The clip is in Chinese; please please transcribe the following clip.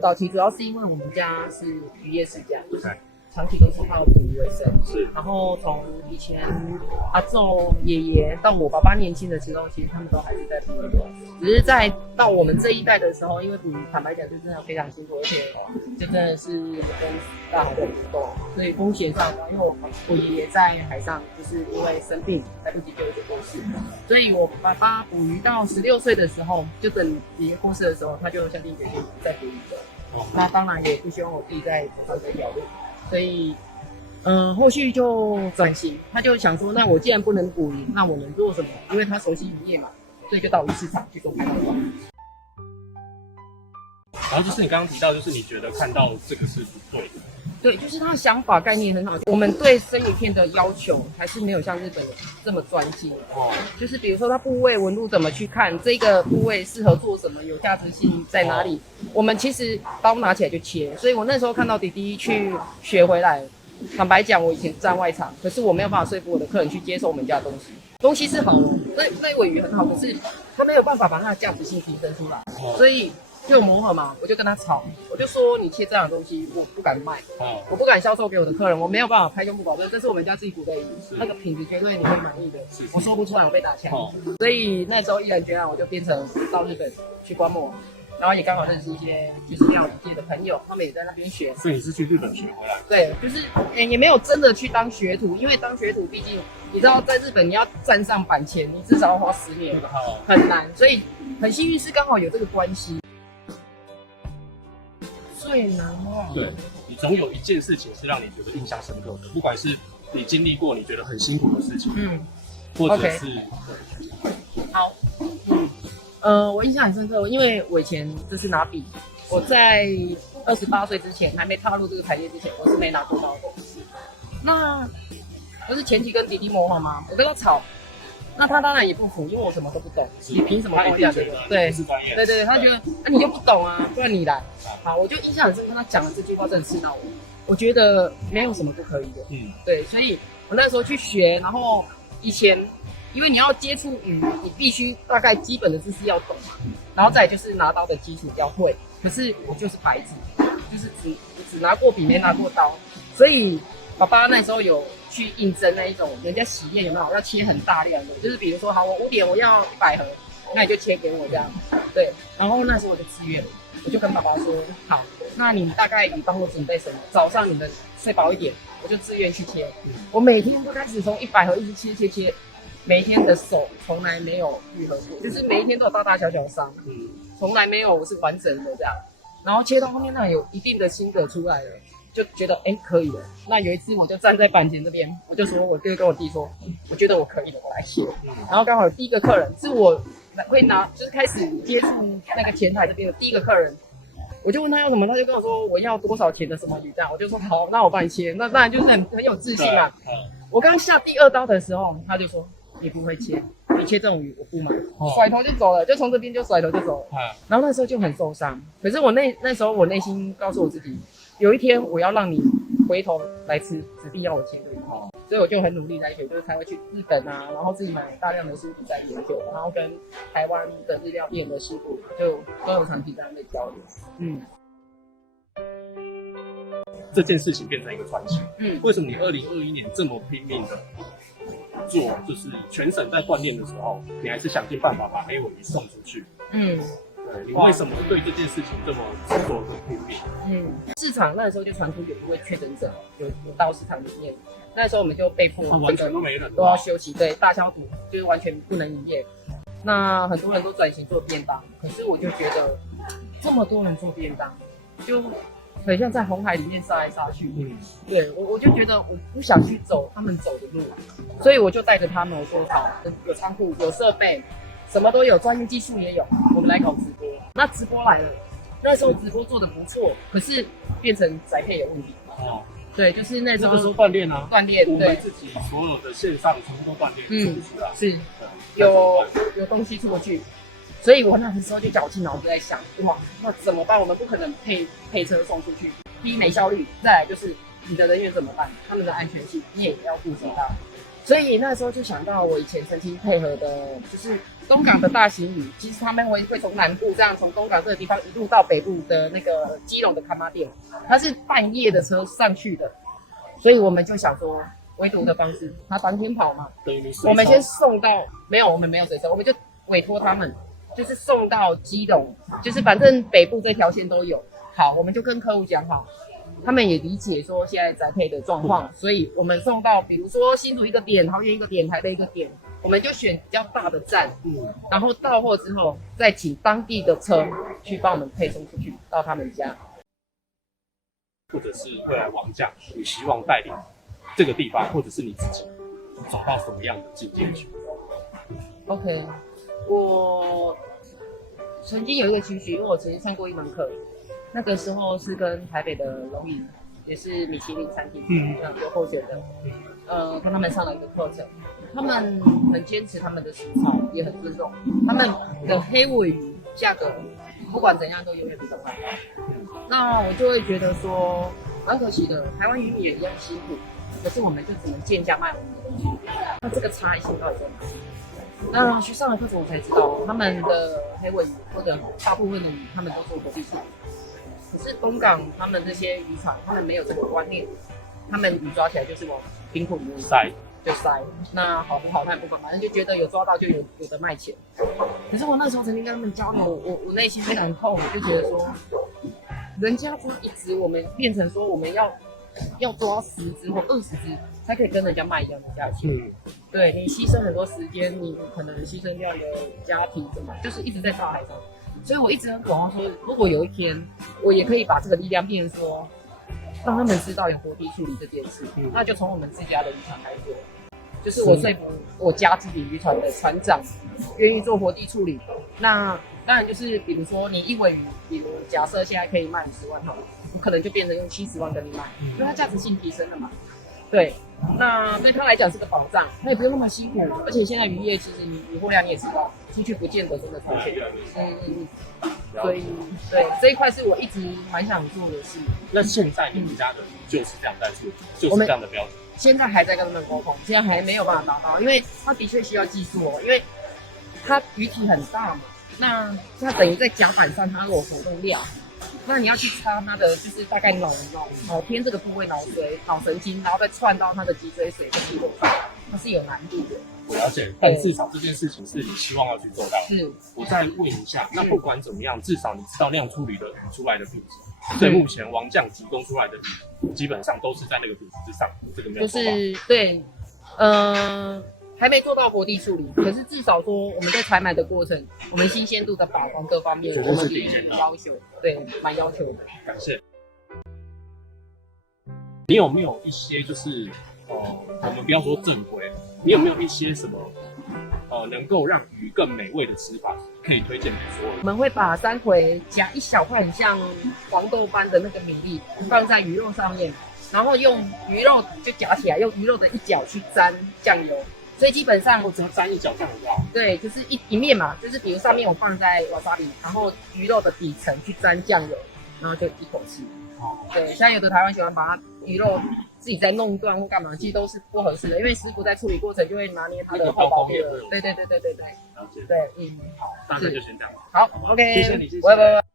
早期主要是因为我们家是渔业世家，对，长期都是靠捕鱼为生。是，然后从以前阿祖、爷爷到我爸爸年轻的时候，其实他们都还是在捕鱼的。只是在到我们这一代的时候，因为捕鱼坦白讲就真的非常辛苦，而且就真的是跟大海的互动，所以风险上，因为我爷爷在海上就是因为生病来不及救就过世，所以我爸爸捕鱼到16岁的时候，就等爷爷过世的时候，他就下定决心不再捕鱼了。那当然也不希望我自己在走上这条路，所以后续就转型，他就想说，那我既然不能捕鱼，那我能做什么？因为他熟悉渔业嘛，所以就到鱼市场去做开发。然后就是你刚刚提到，就是你觉得看到这个是不对的。对，就是他的想法概念很好。我们对生鱼片的要求还是没有像日本人这么专精。就是比如说它部位纹路怎么去看，这个部位适合做什么，有价值性在哪里。我们其实刀拿起来就切，所以我那时候看到弟弟去学回来，坦白讲，我以前站外场，可是我没有办法说服我的客人去接受我们家的东西。东西是好的，那尾鱼很好，可是他没有办法把它的价值性提升出来，所以就磨合嘛，我就跟他吵，我就说你切这样的东西，我不敢卖，我不敢销售给我的客人，我没有办法拍胸脯保证，这是我们家自己捕的鱼，那个品质绝对你会满意的，我说不出来，我被打枪，所以那时候毅然决然，我就变成到日本去观摩。然后也刚好认识一些就是料理界的朋友，他们也在那边学。所以你是去日本学回来？对，就是也没有真的去当学徒，因为当学徒毕竟你知道在日本你要站上板前，你至少要花10年，很难。所以很幸运是刚好有这个关系。最难忘，对，你总有一件事情是让你觉得印象深刻的，不管是你经历过你觉得很辛苦的事情，或者是好。我印象很深刻，因为我以前就是拿笔，我在28岁之前还没踏入这个排列之前，我是没拿过刀的。那不是前期跟弟弟磨合吗？我跟他吵，那他当然也不服，因为我什么都不懂，你凭什么跟我讲这个？对，对，他觉得你又不懂啊，不然你来。好，我就印象很深刻，他讲的这句话真的刺到我。我觉得没有什么不可以的，对，所以我那时候去学，然后以前。因为你要接触鱼，你必须大概基本的知识要懂嘛，然后再来就是拿刀的基础要会。可是我就是白纸，就是只拿过笔没拿过刀，所以爸爸那时候有去应征那一种人家喜宴有没有要切很大量的，就是比如说好我5点我要100盒，那你就切给我这样，对。然后那时候我就自愿了，我就跟爸爸说好，那你大概你帮我准备什么？早上你们睡饱一点，我就自愿去切。我每天都开始从100盒一直切。每一天的手从来没有愈合过，就是每一天都有大大小小伤，从来没有是完整的这样。然后切到后面那有一定的心得出来了，就觉得可以了。那有一次我就站在板前这边，我就说我就跟我弟说，我觉得我可以了，我来切。然后刚好有第一个客人是我会拿，就是开始接触那个前台这边的第一个客人。我就问他要什么，他就跟我说我要多少钱的什么鱼这样，我就说好，那我帮你切。那当然就是很有自信啊。我刚下第2刀的时候，他就说。你不会切，你切这种鱼我不买，甩头就走了，就从这边就甩头就走了。然后那时候就很受伤，可是我那时候我内心告诉我自己，有一天我要让你回头来吃，指定要我切对。所以我就很努力在学，就是才会去日本啊，然后自己买大量的书籍在研究，然后跟台湾的日料店的师傅就都有长期在那边交流。这件事情变成一个传奇。为什么你2021年这么拼命的做，就是全省在锻炼的时候，你还是想尽办法把黑尾鱼送出去？对，你为什么对这件事情这么执着跟拼命？市场那时候就传出有一位确诊者有到市场里面，那时候我们就被迫完全都没人，都要休息，对，大消毒，就是完全不能营业。那很多人都转型做便当，可是我就觉得这么多人做便当，就很像在红海里面杀来杀去。对，我就觉得我不想去走他们走的路，所以我就带着他们，我说好，有仓库，有设备，什么都有，专业技术也有，我们来搞直播。那直播来了，那时候直播做的不错，可是变成宅配有问题。对，就是那时候锻炼啊，锻炼，对，自己所有的线上全部都锻炼，是有东西出不去。所以我那时候就绞尽脑汁在想，哇，那怎么办？我们不可能配车送出去，第一没效率，再来就是你的人员怎么办？他们的安全性你也要顾及到。所以那时候就想到我以前曾经配合的，就是东港的大型鱼，其实他们会从南部这样从东港这个地方一路到北部的那个基隆的卡马店，它是半夜的车上去的，所以我们就想说围堵的方式，他当天跑嘛，我们先送到没有，我们没有水车，我们就委托他们，就是送到基隆，就是反正北部这条线都有。好，我们就跟客户讲好。他们也理解说现在宅配的状况，所以我们送到比如说新竹一个点、桃园一个点、台北一个点，我们就选比较大的站，然后到货之后再请当地的车去帮我们配送出去到他们家。或者是未来王将，你希望带领这个地方，或者是你自己走到什么样的境界去 ？OK， 我曾经有一个期许，因为我曾经上过一门课。那个时候是跟台北的龙吟，也是米其林餐厅，有候选的，跟他们上了一个课程。他们很坚持他们的食材，也很尊重他们的黑尾鱼价格，不管怎样都永远比东港高。那我就会觉得说，蛮可惜的，台湾渔民也一样辛苦，可是我们就只能贱价卖我们的东西。那这个差异性到底在哪里？那去上了课程我才知道，他们的黑尾鱼或者大部分的鱼，他们都做活地处理。可是东港他们这些渔场，他们没有这个观念，他们鱼抓起来就是往冰库里面塞，就塞。那好不好看不管，反正就觉得有抓到就有的卖钱。可是我那时候曾经跟他们交流，我内心非常痛，我就觉得说，人家抓一只，我们变成说我们要抓10只或20只才可以跟人家卖一样的价钱。对，你牺牲很多时间，你可能牺牲掉你的家庭，怎么就是一直在大海上。所以我一直很渴望说，如果有一天我也可以把这个力量变成说，让他们知道有活地处理这件事，那就从我们自家的渔场开始做。就是我说服我家自己渔船的船长愿意做活地处理。那当然就是比如说你一尾鱼，比如假设现在可以卖50万好了，我可能就变成用70万跟你卖，因为它价值性提升了嘛。对，那对他来讲是个保障，他也不用那么辛苦，而且现在渔业其实你货量你也知道，出去不见得真的赚钱。所以对这一块是我一直蛮想做的事。那现在你们家的就是这样在做，就是这样的标准。现在还在跟他们沟通，现在还没有办法达到，因为它的确需要技术哦，因为它鱼体很大嘛，那它等于在甲板上它有活动量。那你要去擦它的，就是大概脑偏这个部位脑神经，然后再串到它的脊椎水跟肌肉上，它是有难度的。我了解，但至少这件事情是你希望要去做到。是，我再问一下，那不管怎么样，至少你知道量处理的鱼出来的品质，所以目前王将提供出来的鱼，基本上都是在那个品质之上，这个没有错吧？就是对，还没做到活地处理，可是至少说我们在采买的过程，我们新鲜度的把关各方面，我们也有要求，对，蛮要求的。感谢。你有没有一些就是我们不要说正规，你有没有一些什么能够让鱼更美味的吃法可以推荐给所有人？我们会把三回夹一小块很像黄豆般的那个米粒放在鱼肉上面，然后用鱼肉就夹起来，用鱼肉的一角去沾酱油。所以基本上我只要沾一角酱油。对，就是一面嘛，就是比如上面我放在瓦萨比，然后鱼肉的底层去沾酱油，然后就一口吃。对，像有的台湾喜欢把它鱼肉自己再弄断或干嘛，其实都是不合适的，因为师傅在处理过程就会拿捏它的包对。了解。对，好，对，好，大概就先这样。好 ，OK，谢谢你，谢谢。拜拜。